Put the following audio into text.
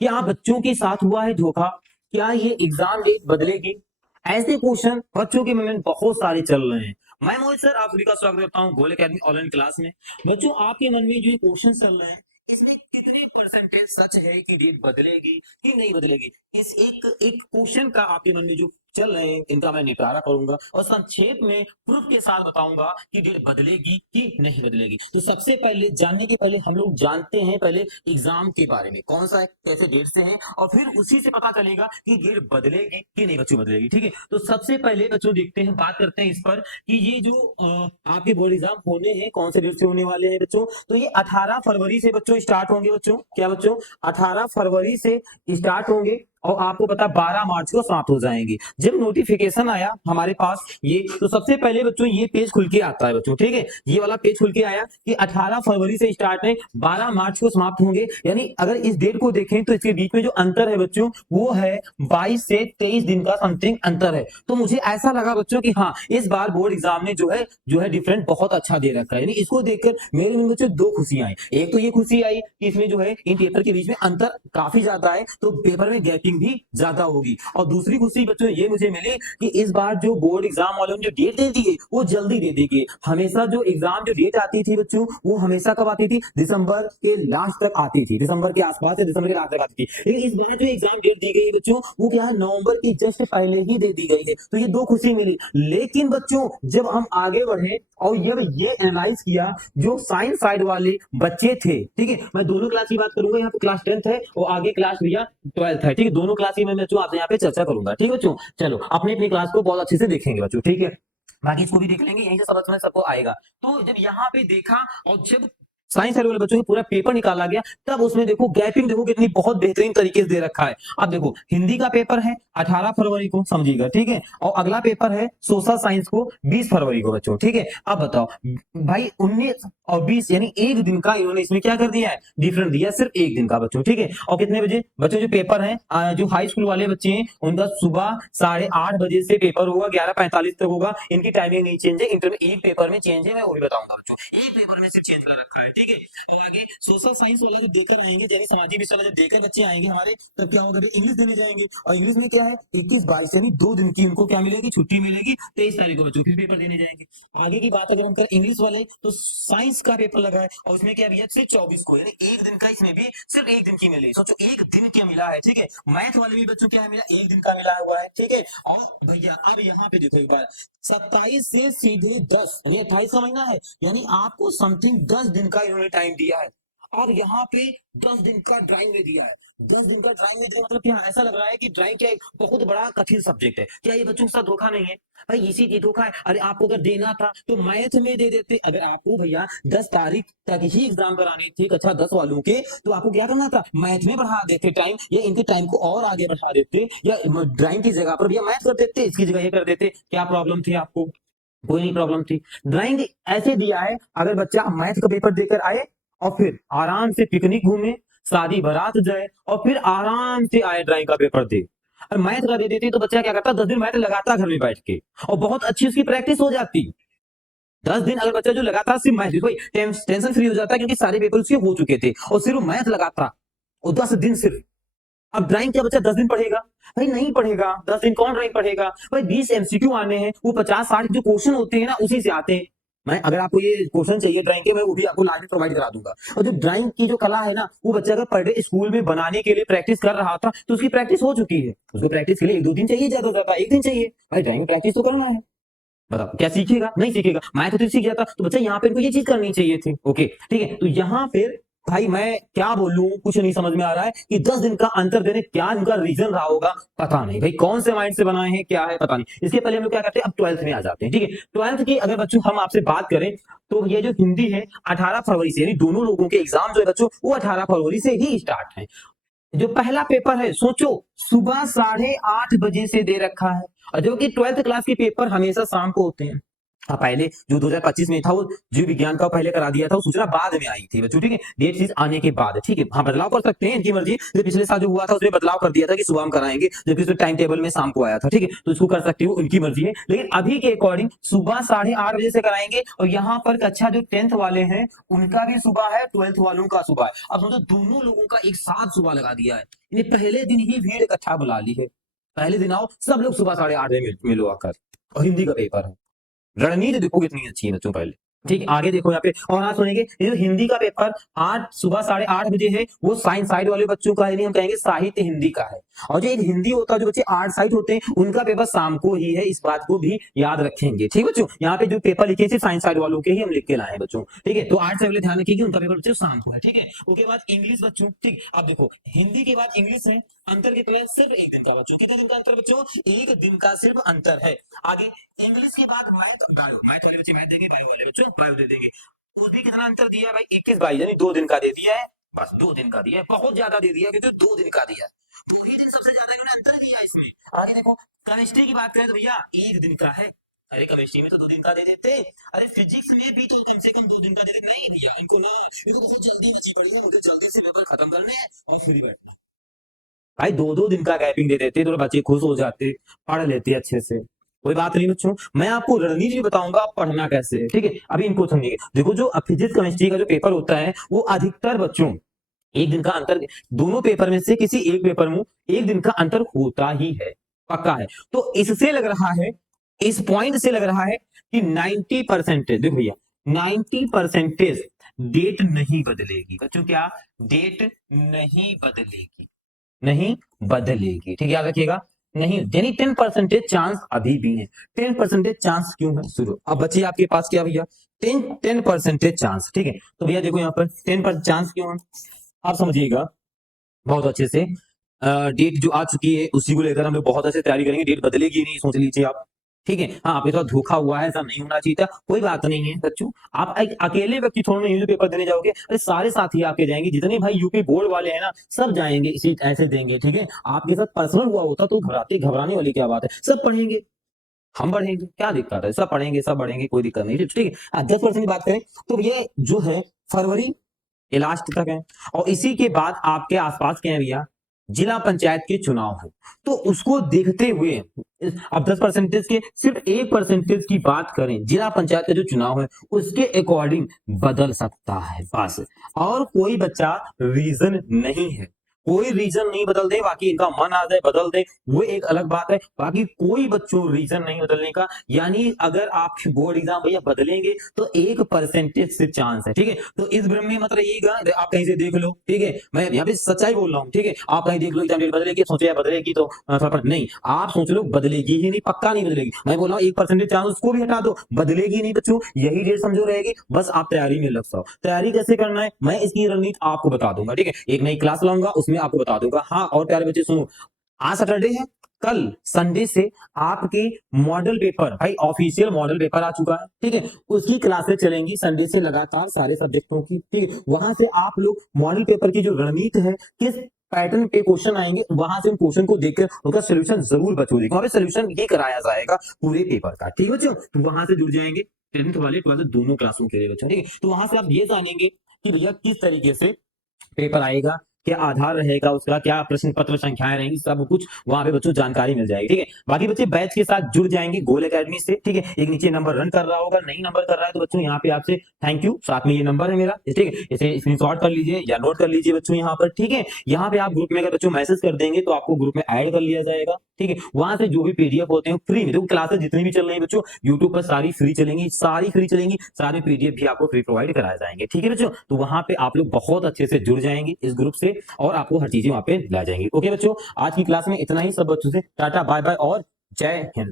क्या बच्चों के साथ हुआ है धोखा? क्या ये एग्जाम डेट बदलेगी? ऐसे क्वेश्चन बच्चों के मन में बहुत सारे चल रहे हैं। मैं मोहित सर आप सभी का स्वागत करता हूँ गोल एकेडमी ऑनलाइन क्लास में। बच्चों आपके मन में जो ये क्वेश्चन चल रहे हैं इसमें कितने परसेंटेज सच है कि डेट बदलेगी कि नहीं बदलेगी? इस एक एक क्वेश्चन का आपके मन में जो चल रहे हैं इनका मैं निपटारा करूंगा और संक्षेप में प्रूफ के साथ बताऊंगा कि डेट बदलेगी कि नहीं बदलेगी। तो सबसे पहले जानने के पहले हम लोग जानते हैं पहले एग्जाम के बारे में, कौन सा है, कैसे डेट से है, और फिर उसी से पता चलेगा कि डेट बदलेगी कि नहीं बच्चों बदलेगी। ठीक है, तो सबसे पहले बच्चों देखते हैं, बात करते हैं इस पर कि ये जो आपके बोर्ड एग्जाम होने हैं कौन से डेट से होने वाले हैं बच्चों। तो ये 18 फरवरी से बच्चों स्टार्ट होंगे। बच्चों क्या बच्चों 18 फरवरी से स्टार्ट होंगे और आपको पता 12 मार्च को समाप्त हो जाएंगे। जब नोटिफिकेशन आया हमारे पास ये, तो सबसे पहले बच्चों ये पेज खुल के आता है बच्चों। ठीक है, ये वाला पेज खुल के आया कि 18 फरवरी से स्टार्ट है, 12 मार्च को समाप्त होंगे। यानी अगर इस डेट को देखें तो इसके बीच में जो अंतर है बच्चों वो है 22 से 23 दिन का समथिंग अंतर है। तो मुझे ऐसा लगा बच्चों कि हाँ इस बार बोर्ड एग्जाम ने जो है डिफरेंट बहुत अच्छा दे रखा है। यानी इसको देखकर मेरे मन में दो खुशियां आई। एक तो ये खुशी आई कि इसमें जो है इन पेपर के बीच में अंतर काफी ज्यादा है तो पेपर में गैपिंग भी ज्यादा होगी। और दूसरी खुशी बच्चों ये मुझे मिली कि इस बार जो बोर्ड एग्जाम वालों ने जो डेट दे दी है वो जल्दी दे दी गई। हमेशा जो एग्जाम जो डेट आती थी बच्चों वो हमेशा कब आती थी? दिसंबर के लास्ट तक आती थी, दिसंबर के आसपास से दिसंबर के लास्ट तक आती थी। लेकिन इस बार जो एग्जाम डेट दी गई है बच्चों वो क्या है, नवंबर की जस्ट पहले ही दे दी गई है। तो ये दो खुशी मिली। लेकिन बच्चों जब हम आगे बढ़े और ये एनालाइज किया, जो साइंस साइड वाले बच्चे थे, ठीक है, मैं दोनों क्लास की बात करूंगा, यहाँ पे क्लास 10th है और आगे क्लास भैया 12th है। ठीक है, दोनों क्लास की मैं बच्चों आपसे यहाँ पे चर्चा करूंगा। ठीक है बच्चों, चलो अपनी अपनी क्लास को बहुत अच्छे से देखेंगे बच्चों। ठीक है, बाकी इसको भी देख लेंगे, यहीं से समझ में सबको आएगा। तो जब यहाँ पे देखा और जब साइंस साइड वाले बच्चों को पूरा पेपर निकाला गया तब उसमें देखो गैपिंग देखो कितनी बहुत बेहतरीन तरीके से दे रखा है। अब देखो हिंदी का पेपर है 18 फरवरी को, समझिएगा। ठीक है, और अगला पेपर है सोशल साइंस को 20 फरवरी को बच्चों। ठीक है, अब बताओ भाई 19 और 20 यानी एक दिन का इन्होंने इसमें क्या कर दिया है, डिफरेंट दिया, सिर्फ एक दिन का बच्चों। ठीक है, और कितने बजे बच्चों जो पेपर है, जो हाई स्कूल वाले बच्चे हैं उनका सुबह 8:30 बजे से पेपर होगा, 11:45 तक होगा। इनकी टाइमिंग नहीं चेंज है, इंटर में एक पेपर में चेंज है, मैं वो भी बताऊंगा बच्चों। एक पेपर में सिर्फ चेंज कर रखा है। ठीक है, और आगे सोशल साइंस वाला जो देकर आएंगे, यानी सामाजिक विषय वाला जो देकर बच्चे आएंगे हमारे, तब क्या होगा, इंग्लिश देने जाएंगे। और इंग्लिश में क्या है 21-22 यानी 2 दिन की उनको क्या मिलेगी, छुट्टी मिलेगी। 23 तारीख को बच्चों फिर पेपर देने जाएंगे। आगे की बात अगर हम करें इंग्लिश वाले, तो साइंस का पेपर लगा है और उसमें क्या भैया सिर्फ 24 को, यानी एक दिन का, इसमें भी सिर्फ एक दिन की मिली। सोचो एक दिन क्या मिला है। ठीक है, मैथ वाले भी बच्चों क्या है, मिला एक दिन का मिला हुआ है। ठीक है, और भैया अब यहाँ पे देखो एक बार 27 से सीधे 10 यानी 28 का महीना है, यानी आपको समथिंग 10 दिन का इन्होंने टाइम दिया है। और यहाँ पे 10 दिन का ड्राइंग में दिया है। 10 दिन का ड्राइंग में दिया मतलब क्या, ऐसा लग रहा है कि ड्राइंग क्या एक बहुत बड़ा कठिन सब्जेक्ट है। क्या ये बच्चों के साथ धोखा नहीं है भाई? इसी की धोखा है। अरे आपको अगर देना था तो मैथ में दे देते। अगर आपको भैया 10 तारीख तक ही एग्जाम कराने थे कक्षा 10 वालों के, तो आपको क्या करना था, मैथ में बढ़ा देते टाइम, या इनके टाइम को और आगे बढ़ा देते, या ड्राइंग की जगह पर भैया मैथ कर देते, इसकी जगह ये कर देते। क्या प्रॉब्लम थी आपको? कोई नहीं प्रॉब्लम थी। ड्राइंग ऐसे दिया है अगर बच्चा मैथ का पेपर देकर आए और फिर आराम से पिकनिक घूमे, शादी बारात जाए और फिर आराम से आए ड्राइंग का पेपर दे। और मैथ का दे देती तो बच्चा क्या करता, 10 दिन मैथ लगाता घर में बैठ के और बहुत अच्छी उसकी प्रैक्टिस हो जाती। 10 दिन अगर बच्चा जो लगातार सिर्फ मैथ, कोई टेंशन फ्री हो जाता है क्योंकि सारे पेपर उसके हो चुके थे और सिर्फ मैथ लगाता और 10 दिन सिर्फ। अब ड्राइंग क्या बच्चा 10 दिन पढ़ेगा? भाई नहीं पढ़ेगा। 10 दिन कौन ड्राइंग पढ़ेगा भाई? 20 एमसीक्यू आने हैं, वो 50-60 जो क्वेश्चन होते हैं ना उसी से आते हैं। मैं अगर आपको ये क्वेश्चन चाहिए ड्राइंग के, मैं वो भी आपको लाइव में प्रोवाइड करा दूंगा। और जो ड्राइंग की जो कला है ना, वो बच्चा अगर पर डे स्कूल में बनाने के लिए प्रैक्टिस कर रहा था तो उसकी प्रैक्टिस हो चुकी है। उसको प्रैक्टिस के लिए 1-2 दिन चाहिए, ज्यादा ज्यादा 1 दिन चाहिए। भाई ड्राइंग प्रैक्टिस तो करना है। बताओ क्या सीखेगा? नहीं सीखेगा। मैथ तो सीख गया था तो बच्चा यहाँ पे इनको ये चीज करनी चाहिए थी। ओके ठीक है, तो यहाँ फिर भाई मैं क्या बोलूं, कुछ नहीं समझ में आ रहा है कि 10 दिन का अंतर देने क्या इनका रीजन रहा होगा। पता नहीं भाई कौन से माइंड से बनाए हैं, क्या है पता नहीं। इसके पहले हम लोग क्या करते हैं, अब 12th में आ जाते हैं। ठीक है, 12th की अगर बच्चों हम आपसे बात करें तो ये जो हिंदी है 18 फरवरी से, यानी दोनों लोगों के एग्जाम जो है बच्चों वो 18 फरवरी से ही स्टार्ट है। जो पहला पेपर है सोचो सुबह 8:30 बजे से दे रखा है, और जो कि 12th क्लास के पेपर हमेशा शाम को होते हैं। हाँ, पहले जो 2025 में था वो जीव विज्ञान का पहले करा दिया था, वो सूचना बाद में आई थी बच्चों, ठीक है, डेट चीज आने के बाद, ठीक है। हाँ, बदलाव कर सकते हैं, इनकी मर्जी। तो पिछले साल जो हुआ था उसमें बदलाव कर दिया था कि सुबह हम कराएंगे, जबकि उसमें टाइम टेबल में शाम को आया था, ठीक है, तो इसको कर सकते हो, उनकी मर्जी है। लेकिन अभी के अकॉर्डिंग सुबह 8:30 बजे से कराएंगे, और यहाँ पर कक्षा जो 10th वाले हैं उनका भी सुबह है, 12th वालों का सुबह है। अब समझो दोनों लोगों का एक साथ सुबह लगा दिया है, इन्हें पहले दिन ही भीड़ इकट्ठा बुला ली है, पहले दिन आओ सब लोग सुबह 8:30 मिलो आकर, और हिंदी का पेपर है। रणनीति देखो कितनी अच्छी है बच्चों पहले, ठीक है। आगे देखो यहाँ पे, और आज सुनेंगे ये जो हिंदी का पेपर आज सुबह 8:30 बजे है, वो साइंस साइड वाले बच्चों का है, नहीं हम कहेंगे साहित्य हिंदी का है। और जो एक हिंदी होता है, जो बच्चे आर्ट साइड होते हैं उनका पेपर शाम को ही है, इस बात को भी याद रखेंगे, ठीक बच्चों। यहाँ पे जो पेपर लिखे सिर्फ साइंस साइड वालों के ही हम लिख के लाए हैं बच्चों, ठीक है। तो आर्ट साइड वाले ध्यान रखिए कि उनका पेपर बच्चों शाम को है, ठीक है। उसके बाद इंग्लिश बच्चों, ठीक। अब देखो हिंदी के बाद इंग्लिश में अंतर कितना है, सिर्फ एक दिन का बच्चों, कितने दिन का अंतर बच्चों, एक दिन का सिर्फ अंतर है। आगे इंग्लिश के बाद मैथ, बायो, मैथ वाले बच्चे मैथ देंगे, बायो वाले बच्चे बायो दे देंगे। तो भी कितना अंतर दिया है भाई, 21-22, यानी 2 दिन का दे दिया है, बस 2 दिन का दिया है, बहुत ज्यादा दे दिया क्योंकि 2 दिन का दिया है, 2 ही दिन सबसे ज्यादा इन्होंने अंतर दिया इसमें। आगे देखो केमिस्ट्री की बात करें तो भैया 1 दिन का है, अरे केमिस्ट्री में तो 2 दिन का दे देते, अरे फिजिक्स में भी तो कम से कम 2 दिन का दे देते, नहीं भैया इनको ना, इनको बहुत जल्दी मची पड़ी है, उनको जल्दी से पेपर खत्म करने हैं और फ्री बैठना। भाई 2-2 दिन का गैपिंग दे देते तो बच्चे खुश हो जाते, पढ़ लेते अच्छे से, कोई बात नहीं बच्चों। मैं आपको रणनीति बताऊंगा पढ़ना कैसे है, ठीक है। अभी इनको समझिए, देखो जो फिजिक्स केमिस्ट्री का जो पेपर होता है वो अधिकतर बच्चों 1 दिन का अंतर, दोनों पेपर में से किसी एक पेपर में 1 दिन का अंतर होता ही है, पक्का है। तो इससे लग रहा है, इस पॉइंट से लग रहा है कि 90%, देखो भैया 90% डेट नहीं बदलेगी बच्चों, क्या डेट नहीं बदलेगी, नहीं बदलेगी, ठीक है, याद रखिएगा, नहीं, यानी 10% चांस अभी भी है। 10% चांस क्यों है, शुरू अब बच्चे आपके पास क्या भैया, 10% चांस, ठीक है। तो भैया देखो यहाँ पर 10% चांस क्यों है, आप समझिएगा बहुत अच्छे से। डेट जो आ चुकी है उसी को लेकर हम लोग बहुत अच्छे से तैयारी करेंगे, डेट बदलेगी नहीं, सोच लीजिए आप, ठीक है। हाँ, आपके साथ धोखा हुआ है, ऐसा नहीं होना चाहिए था, कोई बात नहीं है बच्चों। आप एक अकेले व्यक्ति थोड़ा नहीं पेपर देने जाओगे, अरे सारे साथी आपके जाएंगे, जितने भाई यूपी बोर्ड वाले हैं ना सब जाएंगे, इसी ऐसे देंगे, ठीक है। आपके साथ पर्सनल हुआ होता तो घबराने वाली क्या बात है, सब पढ़ेंगे, हम बढ़ेंगे, क्या दिक्कत है, सब पढ़ेंगे सब बढ़ेंगे, कोई दिक्कत नहीं, ठीक है। 10% की बात करें तो ये जो है फरवरी ये लास्ट तक है, और इसी के बाद आपके आसपास क्या है भैया, जिला पंचायत के चुनाव है। तो उसको देखते हुए अब 10% के सिर्फ 1% की बात करें, जिला पंचायत का जो चुनाव है उसके अकॉर्डिंग बदल सकता है बस, और कोई बच्चा रीजन नहीं है, कोई रीजन नहीं बदल दे, बाकी इनका मन आ जाए बदल दे वो एक अलग बात है, बाकी कोई बच्चों रीजन नहीं बदलने का। यानी अगर आपके बोर्ड एग्जाम भैया बदलेंगे तो 1% से चांस है, ठीक है। तो इस भ्रम में मत रहिएगा, आप कहीं से देख लो, ठीक है, मैं यहाँ पे सच्चाई बोल रहा हूँ, ठीक है। आप कहीं देख लो एग्जाम डेट बदलेगी, सोचो यार बदलेगी तो नहीं, आप सोच लो बदलेगी ही नहीं, पक्का नहीं बदलेगी। मैं बोल रहा हूँ 1% चांस उसको भी हटा दो, बदलेगी नहीं बच्चों, यही डेट समझो रहेगी, बस आप तैयारी में लग जाओ। तैयारी कैसे करना है मैं इसकी रणनीति आपको बता दूंगा, ठीक है, एक नई क्लास लाऊंगा उसमें आपको बता दूंगा। हाँ, और प्यारे बच्चे सुनो, आज सैटरडे है, कल संडे से आपके मॉडल पेपर, भाई ऑफिशियल मॉडल पेपर आ चुका है, ठीक है, उसकी क्लासेस चलेंगी संडे से लगातार सारे सब्जेक्टों की, ठीक है। वहां से आप लोग मॉडल पेपर की जो रणनीति है, किस पैटर्न पे क्वेश्चन आएंगे, वहां से उन क्वेश्चन को देखकर उनका सोल्यूशन जरूर बचोगे, वहां पे सोल्यूशन ये कराया जाएगा पूरे पेपर का, ठीक है बच्चों। तो वहां से जुड़ जाएंगे 10th वाले 12th दोनों क्लासों के लिए बच्चों, ठीक है। तो वहां से आप ये जानेंगे कि भैया किस तरीके से पेपर आएगा, क्या आधार रहेगा उसका, क्या प्रश्न पत्र संख्याएं रहेंगी, सब कुछ वहां पे बच्चों जानकारी मिल जाएगी, ठीक है। बाकी बच्चे बैच के साथ जुड़ जाएंगे गोल एकेडमी से, ठीक है। एक नीचे नंबर रन कर रहा होगा, नहीं नंबर कर रहा है तो बच्चों यहाँ पे आपसे थैंक यू, साथ में ये नंबर है मेरा, ठीक है, इसे स्क्रीनशॉट कर लीजिए या नोट कर लीजिए बच्चों यहाँ पर, ठीक है। यहाँ पे आप ग्रुप में अगर बच्चों मैसेज कर देंगे तो आपको ग्रुप में ऐड कर लिया जाएगा, ठीक है। वहां से जो भी पीडीएफ होते हैं फ्री में, देखो क्लासेस जितनी भी चल रही है बच्चों यूट्यूब पर सारी फ्री चलेंगी, सारी फ्री चलेंगी, सारे पीडीएफ भी आपको फ्री प्रोवाइड कराए जाएंगे, ठीक है बच्चों। तो वहां पे आप लोग बहुत अच्छे से जुड़ जाएंगे इस ग्रुप से, और आपको हर चीजें वहां पे ला जाएंगी। ओके बच्चों, आज की क्लास में इतना ही, सब बच्चों से टाटा बाय बाय और जय हिंद।